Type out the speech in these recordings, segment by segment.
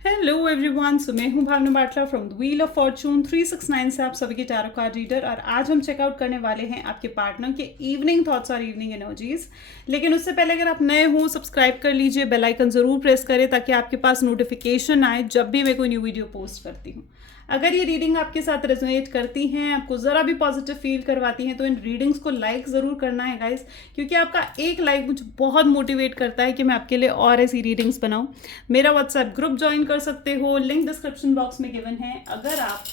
Hello everyone, so मैं हूं Bhavna Batla from the wheel of fortune 369 से आप सभी के टैरो कार्ड रीडर। और आज हम चेकआउट करने वाले हैं आपके पार्टनर के इवनिंग थॉट्स और इवनिंग एनर्जीज। लेकिन उससे पहले अगर आप नए हो, सब्सक्राइब कर लीजिए, बेल आइकन जरूर प्रेस करें ताकि आपके पास नोटिफिकेशन आए जब भी मैं कोई न्यू वीडियो पोस्ट करती हूँ। अगर ये रीडिंग आपके साथ रेजोनेट करती हैं, आपको ज़रा भी पॉजिटिव फील करवाती हैं, तो इन रीडिंग्स को लाइक ज़रूर करना है गाइस, क्योंकि आपका एक लाइक मुझे बहुत मोटिवेट करता है कि मैं आपके लिए और ऐसी रीडिंग्स बनाऊं। मेरा व्हाट्सएप ग्रुप ज्वाइन कर सकते हो, लिंक डिस्क्रिप्शन बॉक्स में गिवन है। अगर आप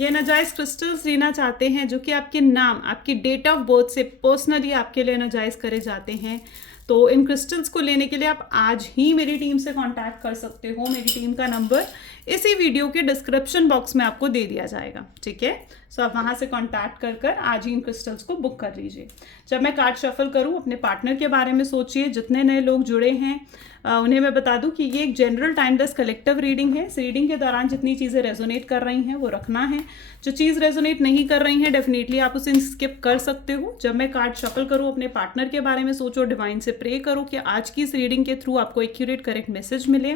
ये एनर्जाइज क्रिस्टल्स लेना चाहते हैं जो कि आपके नाम, आपकी डेट ऑफ बर्थ से पर्सनली आपके लिए एनर्जाइज करे जाते हैं, तो इन क्रिस्टल्स को लेने के लिए आप आज ही मेरी टीम से कांटेक्ट कर सकते हो। मेरी टीम का नंबर इसी वीडियो के डिस्क्रिप्शन बॉक्स में आपको दे दिया जाएगा, ठीक है। सो आप वहाँ से कांटेक्ट कर आज ही इन क्रिस्टल्स को बुक कर लीजिए। जब मैं कार्ड शफल करूँ, अपने पार्टनर के बारे में सोचिए। जितने नए लोग जुड़े हैं उन्हें मैं बता दूं कि ये एक जनरल टाइमलेस कलेक्टिव रीडिंग है। इस रीडिंग के दौरान जितनी चीज़ें रेजोनेट कर रही हैं वो रखना है, जो चीज़ रेजोनेट नहीं कर रही हैं डेफिनेटली आप उसे स्किप कर सकते हो। जब मैं कार्ड शफल करूँ, अपने पार्टनर के बारे में सोचो, डिवाइन से प्रे करो कि आज की इस रीडिंग के थ्रू आपको एक्यूरेट करेक्ट मैसेज मिले।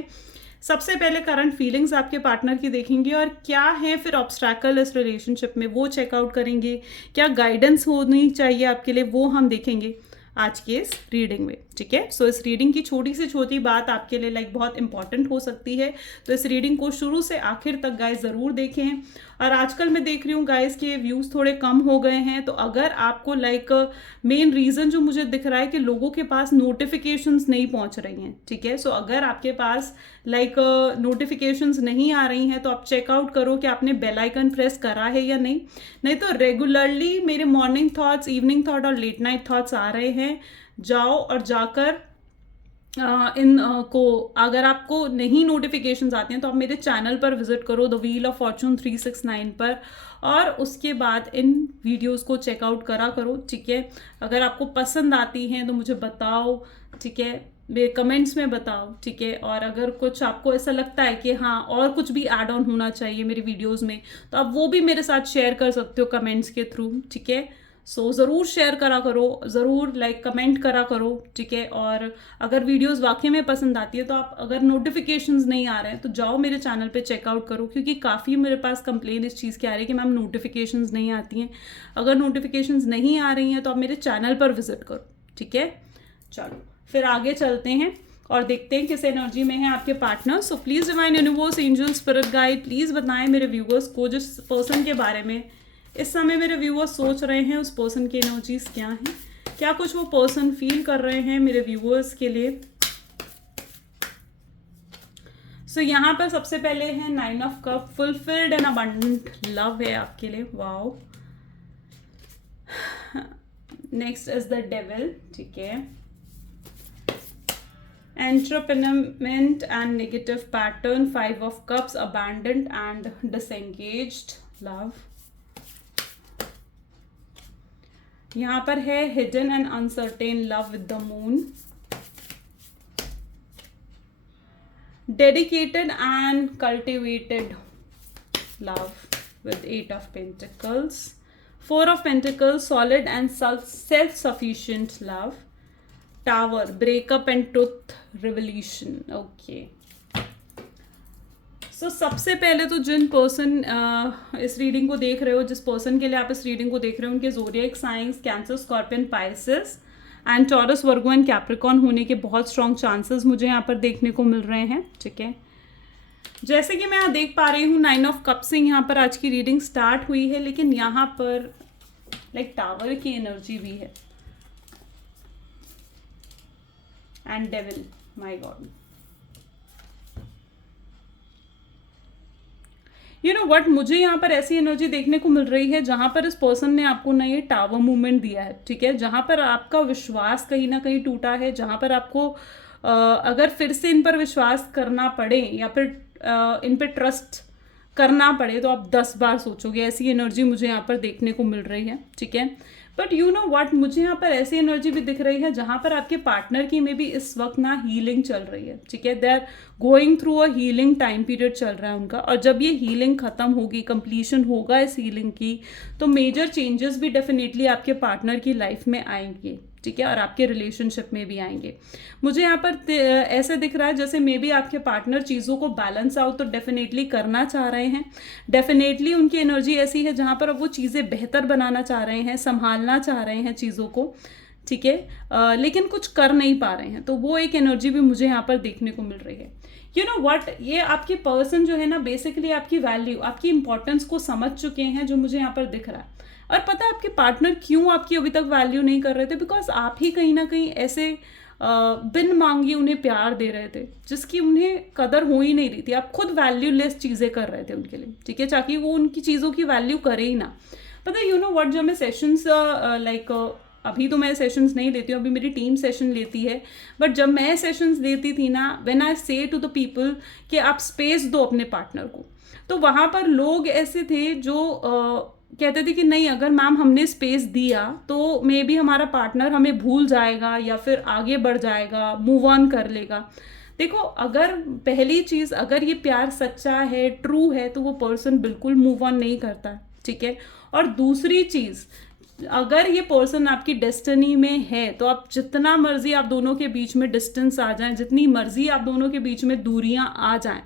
सबसे पहले करंट फीलिंग्स आपके पार्टनर की देखेंगे और क्या है फिर ऑब्स्ट्रैकल इस रिलेशनशिप में, वो चेकआउट करेंगे। क्या गाइडेंस होनी चाहिए आपके लिए, वो हम देखेंगे आज के इस रीडिंग में, ठीक है। सो इस रीडिंग की छोटी से छोटी बात आपके लिए बहुत इंपॉर्टेंट हो सकती है, तो इस रीडिंग को शुरू से आखिर तक गाइस ज़रूर देखें। और आजकल मैं देख रही हूँ गाइस के व्यूज़ थोड़े कम हो गए हैं, तो अगर आपको मेन रीज़न जो मुझे दिख रहा है कि लोगों के पास नोटिफिकेशंस नहीं पहुँच रही हैं, ठीक है। सो अगर आपके पास नोटिफिकेशंस नहीं आ रही हैं तो आप चेकआउट करो कि आपने बेल आइकन प्रेस करा है या नहीं तो रेगुलरली मेरे मॉर्निंग थॉट्स, इवनिंग थॉट और लेट नाइट थॉट्स आ रहे हैं। जाओ और जाकर को अगर आपको नहीं नोटिफिकेशंस आते हैं तो आप मेरे चैनल पर विजिट करो, द व्हील ऑफ फॉर्चून 369 पर, और उसके बाद इन वीडियोस को चेकआउट करो, ठीक है। अगर आपको पसंद आती हैं तो मुझे बताओ, ठीक है, मेरे कमेंट्स में बताओ, ठीक है। और अगर कुछ आपको ऐसा लगता है कि हाँ और कुछ भी ऐड ऑन होना चाहिए मेरी वीडियोस में, तो आप वो भी मेरे साथ शेयर कर सकते हो कमेंट्स के थ्रू, ठीक है। सो ज़रूर शेयर करा करो, ज़रूर कमेंट करा करो, ठीक है। और अगर वीडियोस वाकई में पसंद आती है तो आप, अगर नोटिफिकेशंस नहीं आ रहे हैं तो जाओ मेरे चैनल पे चेकआउट करो, क्योंकि काफ़ी मेरे पास कंप्लेन इस चीज़ की आ रही है कि मैम नोटिफिकेशंस नहीं आती हैं। अगर नोटिफिकेशंस नहीं आ रही हैं तो आप मेरे चैनल पर विजिट करो, ठीक है। चलो फिर आगे चलते हैं और देखते हैं किस एनर्जी में है आपके partner. So please divine universe, angel, spirit guide, please बताएं मेरे व्यूवर्स को जिस पर्सन के बारे में इस समय मेरे व्यूवर्स सोच रहे हैं, उस पर्सन की एनर्जीज क्या हैं, क्या कुछ वो पर्सन फील कर रहे हैं मेरे व्यूवर्स के लिए। सो यहाँ पर सबसे पहले है 9 of cup, fulfilled and abundant love है आपके लिए, wow. Next is the devil, ठीक है। Entrapment and negative pattern, 5 of cups, abandoned and disengaged love. यहाँ पर है hidden and uncertain love with the moon, dedicated and cultivated love with 8 of pentacles, 4 of pentacles, solid and self sufficient love, tower, breakup and truth revolution, okay. So सबसे पहले तो जिन person इस reading को देख रहे हो, जिस पर्सन के लिए आप इस रीडिंग को देख रहे हो, उनके zodiac science cancer, scorpion, Pisces and taurus, Virgo and Capricorn होने के बहुत स्ट्रॉन्ग चांसेस मुझे यहाँ पर देखने को मिल रहे हैं, ठीक है। जैसे कि मैं यहाँ देख पा रही हूँ 9 ऑफ कप से यहाँ पर आज की रीडिंग स्टार्ट हुई है, लेकिन यहाँ पर टावर की एनर्जी भी है and devil, my God. You know what, मुझे यहाँ पर ऐसी एनर्जी देखने को मिल रही है जहाँ पर इस पर्सन ने आपको ना ये टावर मूवमेंट दिया है, ठीक है। जहाँ पर आपका विश्वास कहीं ना कहीं टूटा है, जहाँ पर आपको अगर फिर से इन पर विश्वास करना पड़े या फिर इन पर ट्रस्ट करना पड़े तो आप 10 बार सोचोगे, ऐसी एनर्जी मुझे यहाँ पर देखने को मिल रही है, ठीक है। बट यू नो व्हाट, मुझे यहाँ पर ऐसी एनर्जी भी दिख रही है जहाँ पर आपके पार्टनर की में भी इस वक्त ना हीलिंग चल रही है, ठीक है। They are going through a healing time period चल रहा है उनका, और जब ये हीलिंग खत्म होगी, कंप्लीशन होगा इस हीलिंग की, तो मेजर चेंजेस भी डेफिनेटली आपके पार्टनर की लाइफ में आएंगे, ठीक है, और आपके रिलेशनशिप में भी आएंगे। मुझे यहाँ पर ऐसे दिख रहा है जैसे मे बी आपके पार्टनर चीज़ों को बैलेंस आउट तो डेफिनेटली करना चाह रहे हैं, डेफिनेटली उनकी एनर्जी ऐसी है जहाँ पर अब वो चीज़ें बेहतर बनाना चाह रहे हैं, संभालना चाह रहे हैं चीज़ों को, ठीक है, लेकिन कुछ कर नहीं पा रहे हैं। तो वो एक एनर्जी भी मुझे यहाँ पर देखने को मिल रही है। यू नो व्हाट, ये आपके पर्सन जो है ना बेसिकली आपकी वैल्यू, आपकी इंपॉर्टेंस को समझ चुके हैं, जो मुझे यहाँ पर दिख रहा है। और पता है आपके पार्टनर क्यों आपकी अभी तक वैल्यू नहीं कर रहे थे? बिकॉज आप ही कहीं ना कहीं ऐसे बिन मांगी उन्हें प्यार दे रहे थे जिसकी उन्हें कदर हो ही नहीं रही थी। आप खुद वैल्यूलेस चीज़ें कर रहे थे उनके लिए, ठीक है, ताकि वो उनकी चीज़ों की वैल्यू करे ही ना। पता है यू नो व्हाट, जब मैं सेशंस लाइक अभी तो मैं सेशंस नहीं लेती हूँ, अभी मेरी टीम सेशन लेती है, बट जब मैं सेशंस लेती थी ना, व्हेन आई से टू द पीपल कि आप स्पेस दो अपने पार्टनर को, तो वहाँ पर लोग ऐसे थे जो कहते थे कि नहीं, अगर मैम हमने स्पेस दिया तो मे बी हमारा पार्टनर हमें भूल जाएगा या फिर आगे बढ़ जाएगा, मूव ऑन कर लेगा। देखो, अगर पहली चीज़, अगर ये प्यार सच्चा है, ट्रू है, तो वो पर्सन बिल्कुल मूव ऑन नहीं करता, ठीक है। और दूसरी चीज़, अगर ये पर्सन आपकी डेस्टिनी में है तो आप जितना मर्जी आप दोनों के बीच में डिस्टेंस आ जाए, जितनी मर्जी आप दोनों के बीच में दूरियां आ जाएं,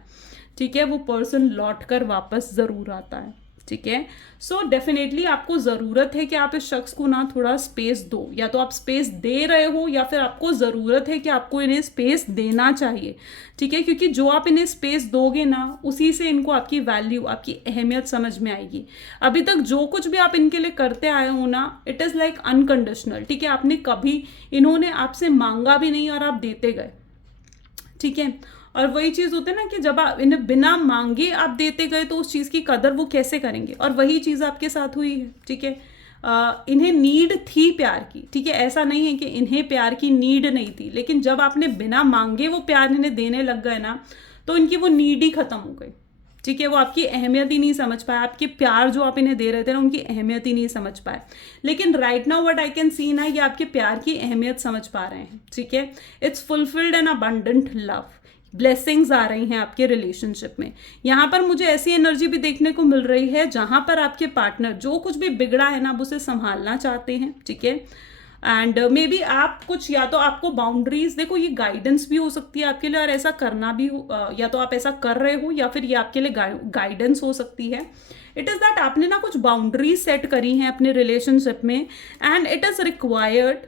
ठीक है, वो पर्सन लौट कर वापस ज़रूर आता है, ठीक है। सो डेफिनेटली आपको ज़रूरत है कि आप इस शख्स को ना थोड़ा स्पेस दो, या तो आप स्पेस दे रहे हो या फिर आपको ज़रूरत है कि आपको इन्हें स्पेस देना चाहिए, ठीक है, क्योंकि जो आप इन्हें स्पेस दोगे ना, उसी से इनको आपकी वैल्यू, आपकी अहमियत समझ में आएगी। अभी तक जो कुछ भी आप इनके लिए करते आए हो ना, इट इज़ लाइक अनकंडीशनल, ठीक है, आपने कभी, इन्होंने आपसे मांगा भी नहीं और आप देते गए, ठीक है। और वही चीज़ होती है ना कि जब आप इन्हें बिना मांगे आप देते गए तो उस चीज़ की कदर वो कैसे करेंगे, और वही चीज़ आपके साथ हुई है, ठीक है। इन्हें नीड थी प्यार की, ठीक है, ऐसा नहीं है कि इन्हें प्यार की नीड नहीं थी, लेकिन जब आपने बिना मांगे वो प्यार इन्हें देने लग गए ना, तो इनकी वो नीड ही खत्म हो गई, ठीक है। वो आपकी अहमियत ही नहीं समझ पाए, आपके प्यार जो आप इन्हें दे रहे थे ना, उनकी अहमियत ही नहीं समझ पाए। लेकिन right now what I can सी ना, ये आपके प्यार की अहमियत समझ पा रहे हैं, ठीक है। It's fulfilled and abundant love, blessings आ रही हैं आपके रिलेशनशिप में। यहाँ पर मुझे ऐसी एनर्जी भी देखने को मिल रही है जहाँ पर आपके पार्टनर जो कुछ भी बिगड़ा है ना, आप उसे संभालना चाहते हैं, ठीक है। एंड मे बी आप कुछ, या तो आपको बाउंड्रीज, देखो ये गाइडेंस भी हो सकती है आपके लिए, और ऐसा करना भी या तो आप ऐसा कर रहे हो या फिर ये आपके लिए गाइडेंस हो सकती है। इट इज़ दैट आपने ना कुछ बाउंड्रीज सेट करी हैं अपने रिलेशनशिप में, एंड इट इज़ रिक्वायर्ड।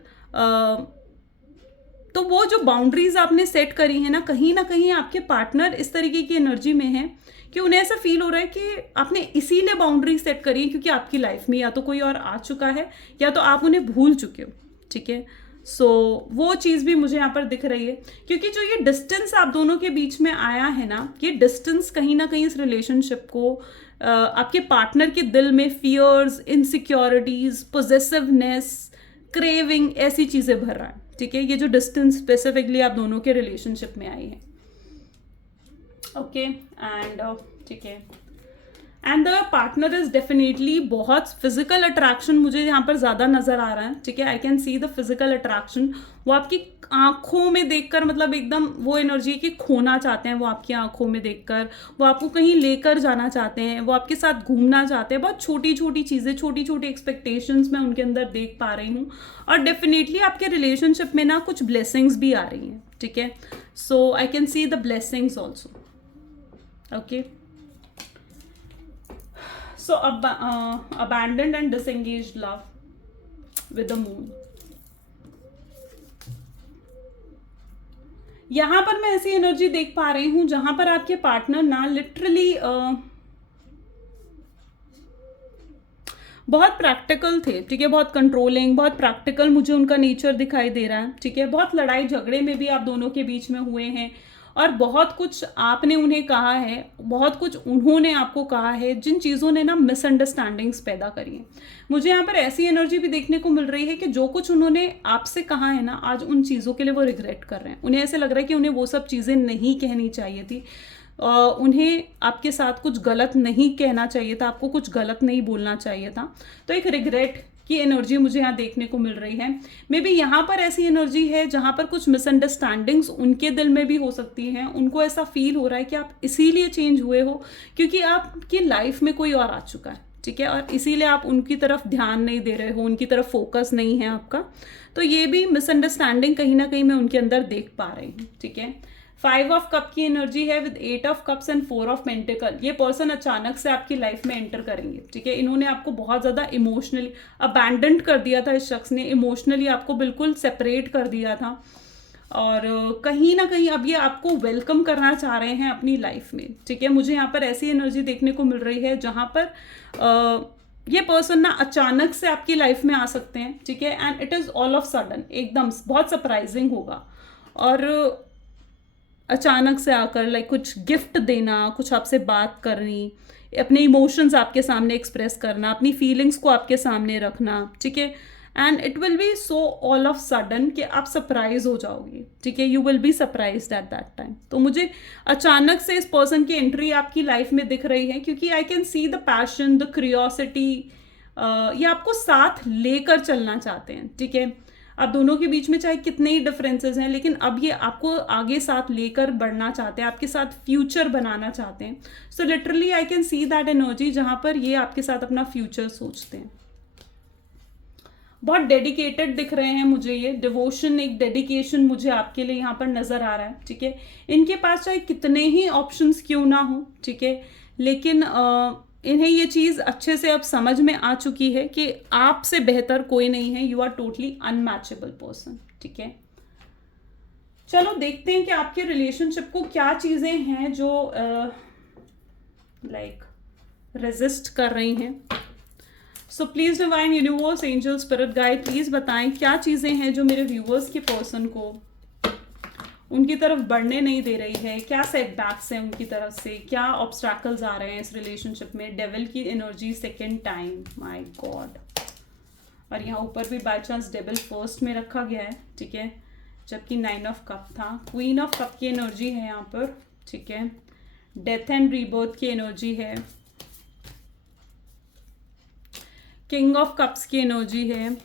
तो वो जो बाउंड्रीज आपने सेट करी है ना कहीं आपके पार्टनर इस तरीके की एनर्जी में है कि उन्हें ऐसा फील हो रहा है कि आपने इसीलिए बाउंड्री सेट करी है क्योंकि आपकी लाइफ में या तो कोई और आ चुका है या तो आप उन्हें भूल चुके हो, ठीक है। सो वो चीज़ भी मुझे यहाँ पर दिख रही है, क्योंकि जो ये डिस्टेंस आप दोनों के बीच में आया है ना, ये डिस्टेंस कहीं ना कहीं इस रिलेशनशिप को आपके पार्टनर के दिल में फियर्स, इनसिक्योरिटीज, पोजेसिवनेस, क्रेविंग, ऐसी चीज़ें भर रहा है, ठीक है। ये जो डिस्टेंस स्पेसिफिकली आप दोनों के रिलेशनशिप में आई है, ओके। एंड ठीक है, and the partner is definitely बहुत फिजिकल अट्रैक्शन मुझे यहाँ पर ज़्यादा नज़र आ रहा है, ठीक है। आई can see the physical attraction, वो आपकी आंखों में देखकर, मतलब एकदम वो एनर्जी कि खोना चाहते हैं वो आपकी आंखों में देखकर, वो आपको कहीं लेकर जाना चाहते हैं, वो आपके साथ घूमना चाहते हैं। बहुत छोटी छोटी चीज़ें, छोटी छोटी एक्सपेक्टेशंस मैं उनके अंदर देख पा रही हूँ, और डेफिनेटली आपके रिलेशनशिप में ना कुछ ब्लेसिंग्स भी आ रही हैं, ठीक है। So I can see the blessings also, okay. So abandoned and disengaged love with the moon. यहाँ पर मैं ऐसी एनर्जी देख पा रही हूँ जहां पर आपके पार्टनर ना लिटरली बहुत प्रैक्टिकल थे, ठीक है, बहुत कंट्रोलिंग, बहुत प्रैक्टिकल मुझे उनका नेचर दिखाई दे रहा है, ठीक है। बहुत लड़ाई झगड़े में भी आप दोनों के बीच में हुए हैं, और बहुत कुछ आपने उन्हें कहा है, बहुत कुछ उन्होंने आपको कहा है, जिन चीज़ों ने ना मिसअंडरस्टैंडिंग्स पैदा करी हैं। मुझे यहाँ पर ऐसी एनर्जी भी देखने को मिल रही है कि जो कुछ उन्होंने आपसे कहा है ना, आज उन चीज़ों के लिए वो रिग्रेट कर रहे हैं। उन्हें ऐसे लग रहा है कि उन्हें वो सब चीज़ें नहीं कहनी चाहिए थी, उन्हें आपके साथ कुछ गलत नहीं कहना चाहिए था, आपको कुछ गलत नहीं बोलना चाहिए था। तो एक रिग्रेट की एनर्जी मुझे यहाँ देखने को मिल रही है। मे बी यहाँ पर ऐसी एनर्जी है जहाँ पर कुछ मिसअंडरस्टैंडिंग्स उनके दिल में भी हो सकती हैं। उनको ऐसा फील हो रहा है कि आप इसीलिए चेंज हुए हो क्योंकि आपकी लाइफ में कोई और आ चुका है, ठीक है, और इसीलिए आप उनकी तरफ ध्यान नहीं दे रहे हो, उनकी तरफ फोकस नहीं है आपका। तो ये भी मिसअंडरस्टैंडिंग कहीं ना कहीं मैं उनके अंदर देख पा रही हूँ। ठीक है, 5 ऑफ कप की एनर्जी है with 8 of cups and 4 of pentacle. ये पर्सन अचानक से आपकी लाइफ में एंटर करेंगे। ठीक है, इन्होंने आपको बहुत ज़्यादा इमोशनली अबैंडन कर दिया था, इस शख्स ने इमोशनली आपको बिल्कुल सेपरेट कर दिया था, और कहीं ना कहीं अब ये आपको वेलकम करना चाह रहे हैं अपनी लाइफ में। ठीक है, मुझे यहाँ पर ऐसी एनर्जी देखने को मिल रही है जहाँ पर ये पर्सन ना अचानक से आपकी लाइफ में आ सकते हैं। ठीक है, and it is all of sudden, एकदम बहुत सरप्राइजिंग होगा, और अचानक से आकर लाइक कुछ गिफ्ट देना, कुछ आपसे बात करनी, अपने इमोशंस आपके सामने एक्सप्रेस करना, अपनी फीलिंग्स को आपके सामने रखना। ठीक है, and it will be so all of sudden कि आप सरप्राइज हो जाओगे। ठीक है, you will be surprise at that time. तो मुझे अचानक से इस पर्सन की एंट्री आपकी लाइफ में दिख रही है, क्योंकि आई can see the passion, the curiosity. ये आपको साथ लेकर चलना चाहते हैं। ठीक है, आप दोनों के बीच में चाहे कितने ही डिफरेंसेस हैं, लेकिन अब ये आपको आगे साथ लेकर बढ़ना चाहते हैं, आपके साथ फ्यूचर बनाना चाहते हैं। So literally I can see that energy जहाँ पर ये आपके साथ अपना फ्यूचर सोचते हैं। बहुत डेडिकेटेड दिख रहे हैं मुझे, ये डिवोशन, एक डेडिकेशन मुझे आपके लिए यहाँ पर नज़र आ रहा है। ठीक है, इनके पास चाहे कितने ही ऑप्शंस क्यों ना हो, ठीक है, लेकिन इन्हें ये चीज़ अच्छे से अब समझ में आ चुकी है कि आपसे बेहतर कोई नहीं है, you are totally unmatchable person. ठीक है, चलो देखते हैं कि आपके रिलेशनशिप को क्या चीज़ें हैं जो लाइक रेजिस्ट कर रही हैं। So please divine universe, angel, spirit guide, please बताएं क्या चीज़ें हैं जो मेरे व्यूअर्स के पर्सन को उनकी तरफ बढ़ने नहीं दे रही है, क्या सेटबैक्स हैं उनकी तरफ से, क्या ऑब्स्टैकल्स आ रहे हैं इस रिलेशनशिप में। डेविल की energy second time, my God, और यहाँ ऊपर भी बाय चांस डेविल फर्स्ट में रखा गया है। ठीक है, जबकि 9 ऑफ कप था। क्वीन ऑफ कप की एनर्जी है यहाँ पर। ठीक है, डेथ एंड रीबर्थ की एनर्जी है। किंग ऑफ कप्स की एनर्जी है।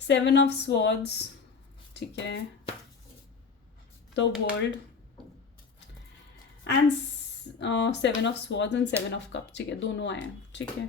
7 ऑफ स्वॉर्ड्स, ठीक है, the world and 7 of swords and 7 of cups. ठीक है, दोनों आए हैं। ठीक है,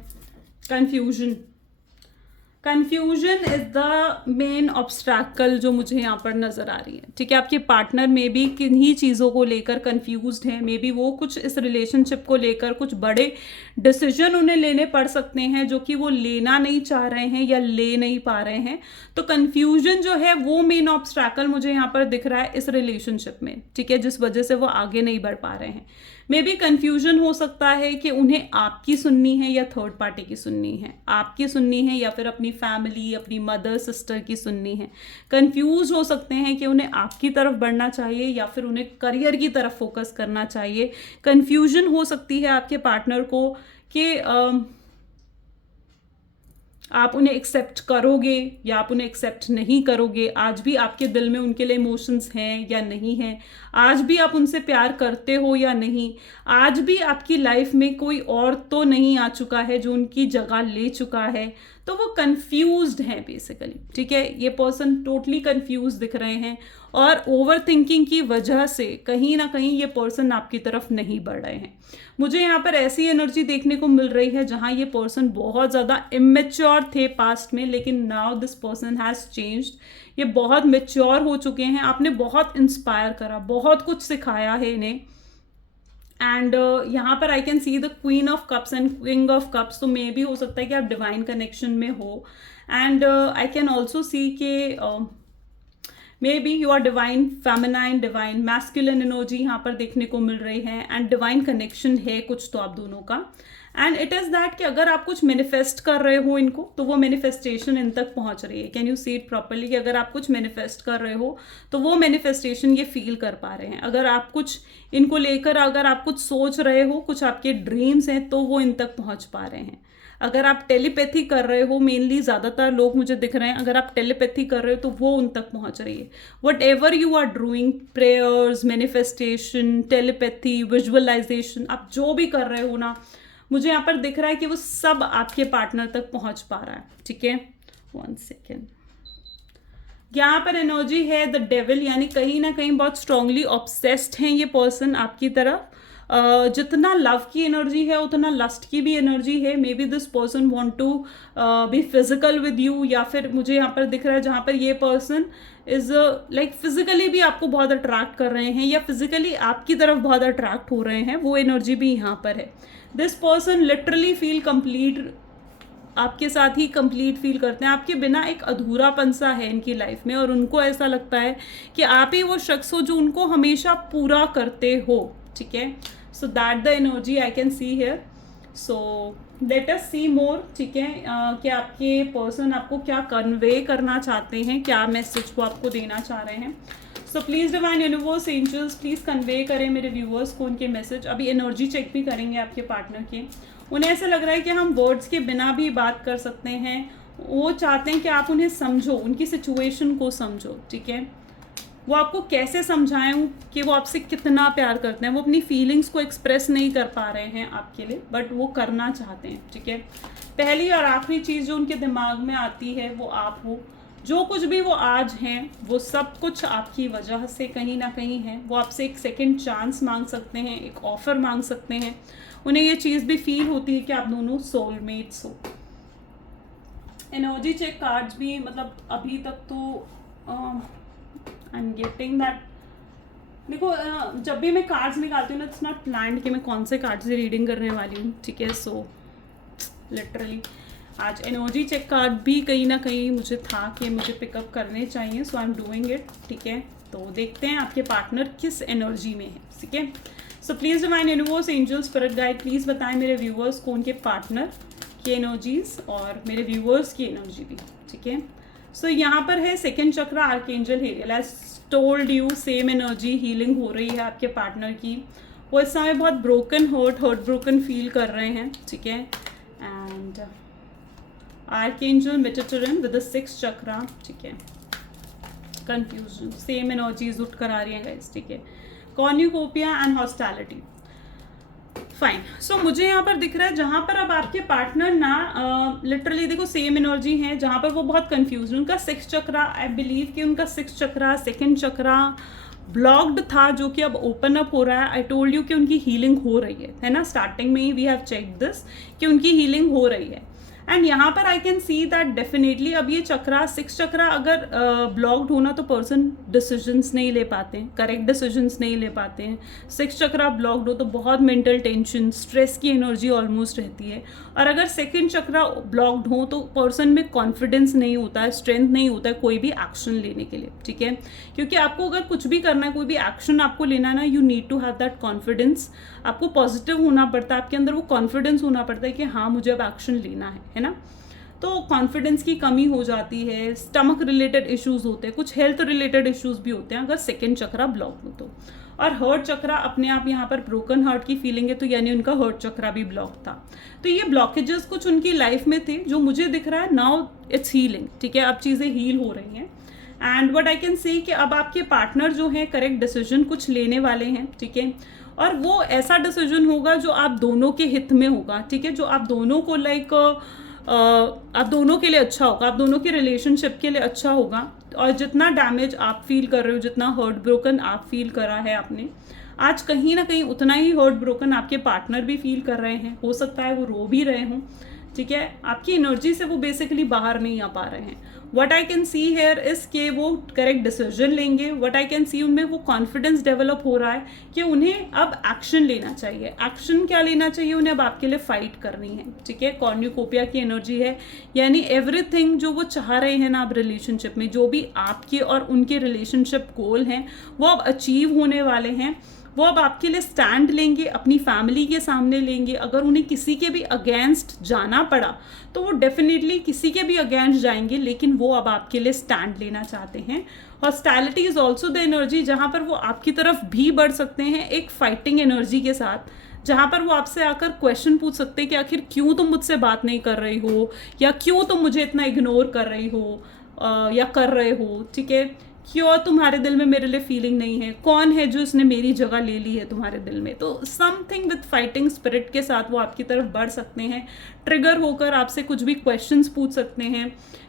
कंफ्यूजन इज द मेन ऑब्स्ट्रैकल जो मुझे यहाँ पर नज़र आ रही है। ठीक है, आपके पार्टनर में भी किन्हीं चीज़ों को लेकर कंफ्यूज्ड हैं, मे बी वो कुछ इस रिलेशनशिप को लेकर कुछ बड़े डिसीजन उन्हें लेने पड़ सकते हैं जो कि वो लेना नहीं चाह रहे हैं या ले नहीं पा रहे हैं। तो कंफ्यूजन जो है वो मेन ऑब्स्ट्रैकल मुझे यहाँ पर दिख रहा है इस रिलेशनशिप में। ठीक है, जिस वजह से वो आगे नहीं बढ़ पा रहे हैं। मे बी कन्फ्यूजन हो सकता है कि उन्हें आपकी सुननी है या थर्ड पार्टी की सुननी है, आपकी सुननी है या फिर अपनी फैमिली, अपनी मदर सिस्टर की सुननी है। कंफ्यूज हो सकते हैं कि उन्हें आपकी तरफ बढ़ना चाहिए या फिर उन्हें करियर की तरफ फोकस करना चाहिए। कंफ्यूजन हो सकती है आपके पार्टनर को कि आप उन्हें एक्सेप्ट करोगे या आप उन्हें एक्सेप्ट नहीं करोगे। आज भी आपके दिल में उनके लिए इमोशंस हैं या नहीं हैं, आज भी आप उनसे प्यार करते हो या नहीं, आज भी आपकी लाइफ में कोई और तो नहीं आ चुका है जो उनकी जगह ले चुका है। तो वो कंफ्यूज्ड हैं बेसिकली। ठीक है, ये पर्सन टोटली कंफ्यूज दिख रहे हैं और ओवर थिंकिंग की वजह से कहीं ना कहीं ये पर्सन आपकी तरफ नहीं बढ़ रहे हैं। मुझे यहाँ पर ऐसी एनर्जी देखने को मिल रही है जहाँ ये पर्सन बहुत ज़्यादा इमेच्योर थे पास्ट में, लेकिन now this person has changed. ये बहुत मेच्योर हो चुके हैं, आपने बहुत इंस्पायर करा, बहुत कुछ सिखाया है इन्हें। एंड यहाँ पर आई can see the queen of cups and king of cups. तो मे भी हो सकता है कि आप डिवाइन कनेक्शन में हो। And I can also see के may be you are divine feminine, divine masculine energy यहाँ पर देखने को मिल रही है। एंड डिवाइन कनेक्शन है कुछ तो आप दोनों का। एंड इट इज़ दैट कि अगर आप कुछ मैनिफेस्ट कर रहे हो इनको, तो वो मैनिफेस्टेशन इन तक पहुंच रही है। Can you see it properly कि अगर आप कुछ मैनिफेस्ट कर रहे हो तो वो मैनिफेस्टेशन ये फील कर पा रहे हैं। अगर आप कुछ इनको लेकर, अगर आप कुछ सोच रहे हो, कुछ आपके ड्रीम्स हैं, तो वो इन तक पहुंच पा रहे हैं। अगर आप टेलीपैथी कर रहे हो, मेनली ज़्यादातर लोग मुझे दिख रहे हैं, अगर आप टेलीपैथी कर रहे हो तो वो उन तक पहुंच रही है। Whatever you are doing, prayers, manifestation, telepathy, visualisation, आप जो भी कर रहे हो ना, मुझे यहाँ पर दिख रहा है कि वो सब आपके पार्टनर तक पहुंच पा रहा है। ठीक है, 1 सेकेंड। यहाँ पर एनर्जी है द डेविल, यानी कहीं ना कहीं बहुत स्ट्रांगली ऑब्सेस्ड हैं ये पर्सन आपकी तरफ। जितना लव की एनर्जी है उतना लस्ट की भी एनर्जी है. Maybe this person want to be physical with you, या फिर मुझे यहाँ पर दिख रहा है जहाँ पर ये पर्सन इज लाइक फिजिकली भी आपको बहुत अट्रैक्ट कर रहे हैं या फिजिकली आपकी तरफ बहुत अट्रैक्ट हो रहे हैं, वो एनर्जी भी यहाँ पर है. This person literally feel complete, आपके साथ ही कंप्लीट फील करते हैं. आपके बिना एक अधूरापन सा है इनकी लाइफ में, और उनको ऐसा लगता है कि आप ही वो शख्स हो जो उनको हमेशा पूरा करते हो. ठीक है, so that the energy I can see here. So let us see more. ठीक है, कि आपके पर्सन आपको क्या कन्वे करना चाहते हैं, क्या मैसेज को आपको देना चाह रहे हैं. So please divine universe angels please convey करें मेरे व्यूवर्स को उनके मैसेज. अभी एनर्जी चेक भी करेंगे आपके पार्टनर के. उन्हें ऐसा लग रहा है कि हम वर्ड्स के बिना भी बात कर सकते हैं. वो चाहते हैं कि आप उन्हें समझो, उनकी सिचुएशन को समझो. ठीक है, वो आपको कैसे समझाएं कि वो आपसे कितना प्यार करते हैं. वो अपनी फीलिंग्स को एक्सप्रेस नहीं कर पा रहे हैं आपके लिए, बट वो करना चाहते हैं. ठीक है, पहली और आखिरी चीज़ जो उनके दिमाग में आती है वो आप हो. जो कुछ भी वो आज हैं वो सब कुछ आपकी वजह से कहीं ना कहीं है. वो आपसे एक सेकंड चांस मांग सकते हैं, एक ऑफ़र मांग सकते हैं. उन्हें ये चीज़ भी फील होती है कि आप दोनों सोलमेट्स हो. एनर्जी चेक कार्ड्स भी, मतलब अभी तक तो आई एम गेटिंग दैट. देखो, जब भी मैं कार्ड्स निकालती हूँ ना, इट्स नॉट प्लान्ड कि मैं कौन से कार्ड से रीडिंग करने वाली हूँ. ठीक है, सो लिटरली आज एनर्जी चेक कार्ड भी कहीं ना कहीं मुझे था कि मुझे पिकअप करने चाहिए, सो आई एम डूइंग इट. ठीक है, तो देखते हैं आपके पार्टनर किस एनर्जी में है. ठीक है, so please divine universe angels spirit guide please बताएं मेरे व्यूवर्स को उनके पार्टनर की एनर्जीज और मेरे व्यूवर्स की एनर्जी भी. ठीक है, सो यहाँ पर है second chakra archangel Haniel. I told you same energy healing हो रही है आपके पार्टनर की. वो इस समय बहुत ब्रोकन हर्ट ब्रोकन फील कर रहे हैं. ठीक है, and archangel Metatron with the 6th chakra. ठीक है, कंफ्यूजन, सेम एनर्जीज उठ कर आ रही हैं गाइस. ठीक है, कॉर्न्यूकोपिया एंड हॉस्टैलिटी. फाइन. सो मुझे यहाँ पर दिख रहा है जहाँ पर अब आपके पार्टनर ना लिटरली देखो सेम एनर्जी है. जहाँ पर वो बहुत कंफ्यूज, उनका 6th चक्रा, आई बिलीव कि उनका 6th चक्रा, 2nd चक्रा ब्लॉक्ड था जो कि अब ओपन अप हो रहा है. आई टोल्ड यू कि उनकी हीलिंग हो रही है ना. स्टार्टिंग में ही वी हैव चेक दिस कि उनकी हीलिंग हो रही है. एंड यहाँ पर आई कैन सी दैट डेफिनेटली अब ये चक्रा 6th चक्रा अगर ब्लॉक्ड होना तो पर्सन डिसीजंस नहीं ले पाते हैं, करेक्ट डिसीजंस नहीं ले पाते हैं. 6th चक्रा ब्लॉक्ड हो तो बहुत मेंटल टेंशन, स्ट्रेस की एनर्जी ऑलमोस्ट रहती है. और अगर 2nd चक्रा ब्लॉक्ड हो तो पर्सन में कॉन्फिडेंस नहीं होता है, स्ट्रेंथ नहीं होता है कोई भी एक्शन लेने के लिए. ठीक है, क्योंकि आपको अगर कुछ भी करना है, कोई भी एक्शन आपको लेना है ना, you need to have that confidence. आपको पॉजिटिव होना पड़ता है, आपके अंदर वो कॉन्फिडेंस होना पड़ता है कि हाँ मुझे अब एक्शन लेना है ना. तो कॉन्फिडेंस की कमी हो जाती है, स्टमक रिलेटेड इश्यूज होते हैं, कुछ हेल्थ रिलेटेड इश्यूज भी होते हैं अगर 2nd चक्रा ब्लॉक हो तो. और हर्ट चक्रा अपने आप यहाँ पर ब्रोकन हार्ट की फीलिंग है, तो यानी उनका हर्ट चक्रा भी ब्लॉक था. तो ये ब्लॉकेजेस कुछ उनकी लाइफ में थे जो मुझे दिख रहा है नाउ इट्स हीलिंग. ठीक है, अब चीज़ें हील हो रही हैं. And what I can say कि अब आपके पार्टनर जो है करेक्ट डिसीजन कुछ लेने वाले हैं. ठीक है, और वो ऐसा डिसीजन होगा जो आप दोनों के हित में होगा. ठीक है, जो आप दोनों को लाइक आप दोनों के लिए अच्छा होगा, आप दोनों के रिलेशनशिप के लिए अच्छा होगा. और जितना डैमेज आप फील कर रहे हो, जितना हर्ट ब्रोकन आप फील करा है आपने आज, कहीं ना कहीं उतना ही हर्ट ब्रोकन आपके पार्टनर भी फील कर रहे हैं. हो सकता है वो रो भी रहे हों. ठीक है, आपकी एनर्जी से वो बेसिकली बाहर नहीं आ पा रहे हैं. What I can see here is के वो करेक्ट डिसीजन लेंगे. व्हाट आई कैन सी उनमें वो कॉन्फिडेंस डेवलप हो रहा है कि उन्हें अब एक्शन लेना चाहिए. एक्शन क्या लेना चाहिए उन्हें? अब आपके लिए फाइट करनी है. ठीक है, कॉर्न्यूकोपिया की एनर्जी है, यानी एवरीथिंग जो वो चाह रहे हैं ना अब रिलेशनशिप में, जो भी आपके और उनके रिलेशनशिप गोल हैं वो अब अचीव होने वाले हैं. वो अब आपके लिए स्टैंड लेंगे, अपनी फैमिली के सामने लेंगे. अगर उन्हें किसी के भी अगेंस्ट जाना पड़ा तो वो डेफिनेटली किसी के भी अगेंस्ट जाएंगे, लेकिन वो अब आपके लिए स्टैंड लेना चाहते हैं. Hostility is also the energy जहाँ पर वो आपकी तरफ भी बढ़ सकते हैं एक फाइटिंग एनर्जी के साथ, जहाँ पर वो आपसे आकर क्वेश्चन पूछ सकते हैं कि आखिर क्यों तुम मुझसे बात नहीं कर रही हो, या क्यों तुम मुझे इतना इग्नोर कर रही हो या कर रहे हो. ठीक है, क्यों तुम्हारे दिल में मेरे लिए फीलिंग नहीं है, कौन है जो इसने मेरी जगह ले ली है तुम्हारे दिल में। तो समथिंग विथ फाइटिंग स्पिरिट के साथ वो आपकी तरफ बढ़ सकते हैं, ट्रिगर होकर आपसे कुछ भी क्वेश्चंस पूछ सकते हैं।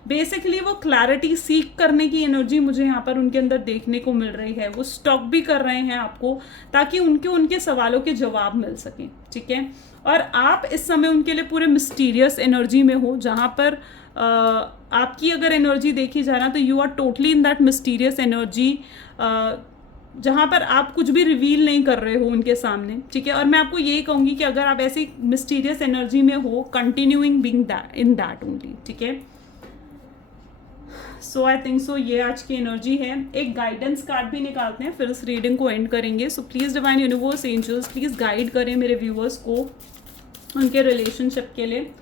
बेसिकली वो क्लैरिटी सीख करने की एनर्जी मुझे यहाँ पर उनके अंदर देखने को मिल रही है। वो स्टॉक भी कर रहे हैं आपको ताकि उनके सवालों के जवाब मिल सकें, ठीक है। और आप इस समय उनके लिए पूरे मिस्टीरियस एनर्जी में हो, जहाँ पर आपकी अगर एनर्जी देखी जाए ना तो you are totally in that mysterious energy, जहाँ पर आप कुछ भी रिवील नहीं कर रहे हो उनके सामने, ठीक है। और मैं आपको यही कहूँगी कि अगर आप ऐसी मिस्टीरियस एनर्जी में हो, continuing being that in that only, ठीक है। सो आई थिंक सो ये आज की एनर्जी है। एक गाइडेंस कार्ड भी निकालते हैं, फिर इस रीडिंग को एंड करेंगे। So please divine universe angels please guide करें मेरे व्यूअर्स को उनके रिलेशनशिप के लिए।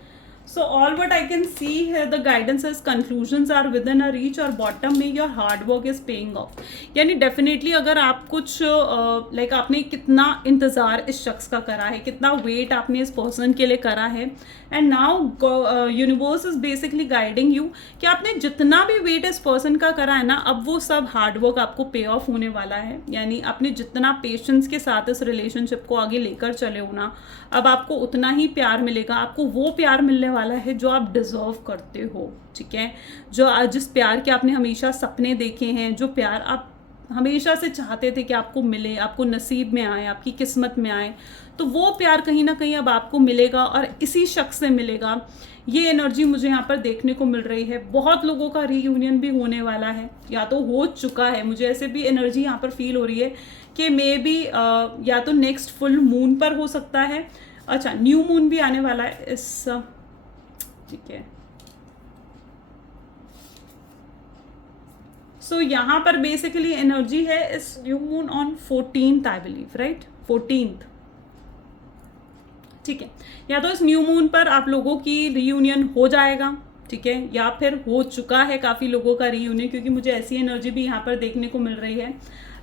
So all what I can see here, the guidance is conclusions are within a reach और bottom में your hard work is paying off। यानी definitely अगर आप कुछ लाइक आपने कितना इंतज़ार इस शख्स का करा है, कितना वेट आपने इस पर्सन के लिए करा है, and now universe is basically guiding you कि आपने जितना भी वेट इस पर्सन का करा है ना, अब वो सब हार्ड वर्क आपको पे ऑफ होने वाला है। यानी आपने जितना पेशेंस के साथ इस रिलेशनशिप को आगे लेकर चले हो ना, अब आपको उतना ही प्यार मिलेगा। आपको वो प्यार मिलने वाला है जो आप डिजर्व करते हो, ठीक है। जिस प्यार के आपने हमेशा सपने देखे हैं, जो प्यार आप हमेशा से चाहते थे कि आपको मिले, आपको नसीब में आए, आपकी किस्मत में आए, तो वो प्यार कहीं ना कहीं अब आपको मिलेगा और इसी शख्स से मिलेगा। ये एनर्जी मुझे यहाँ पर देखने को मिल रही है। बहुत लोगों का रीयूनियन भी होने वाला है, या तो हो चुका है। मुझे ऐसे भी एनर्जी यहाँ पर फील हो रही है कि मे बी या तो नेक्स्ट फुल मून पर हो सकता है। अच्छा, न्यू मून भी आने वाला है इस, ठीक है। सो यहाँ पर बेसिकली एनर्जी है इस new moon on 14th I believe, right, 14th, ठीक है। या तो इस न्यू मून पर आप लोगों की रीयूनियन हो जाएगा, ठीक है, या फिर हो चुका है काफ़ी लोगों का रीयूनियन, क्योंकि मुझे ऐसी एनर्जी भी यहाँ पर देखने को मिल रही है।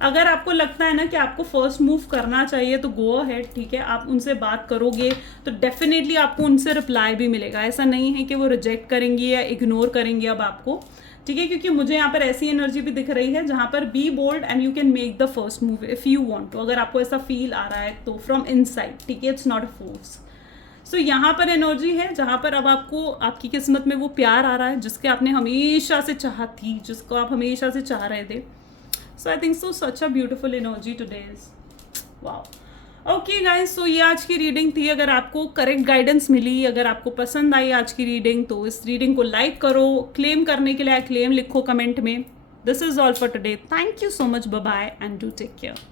अगर आपको लगता है ना कि आपको फर्स्ट मूव करना चाहिए तो गो अहेड, ठीक है। आप उनसे बात करोगे तो डेफिनेटली आपको उनसे रिप्लाई भी मिलेगा। ऐसा नहीं है कि वो रिजेक्ट करेंगी या इग्नोर करेंगी अब आपको, ठीक है। क्योंकि मुझे यहाँ पर ऐसी एनर्जी भी दिख रही है जहाँ पर be bold and you can make the first move if you want to. अगर आपको ऐसा फील आ रहा है तो फ्रॉम इनसाइड, ठीक है, इट्स नॉट अ फोर्स। सो यहाँ पर एनर्जी है जहाँ पर अब आपको आपकी किस्मत में वो प्यार आ रहा है जिसके आपने हमेशा से चाह थी, जिसको आप हमेशा से चाह रहे थे। So I think so such a beautiful energy today's, wow. Okay guys, so ये आज की रीडिंग थी। अगर आपको करेक्ट गाइडेंस मिली, अगर आपको पसंद आई आज की रीडिंग, तो इस रीडिंग को लाइक करो। क्लेम करने के लिए क्लेम लिखो कमेंट में। This is all for today. Thank you so much, bye bye and do take care.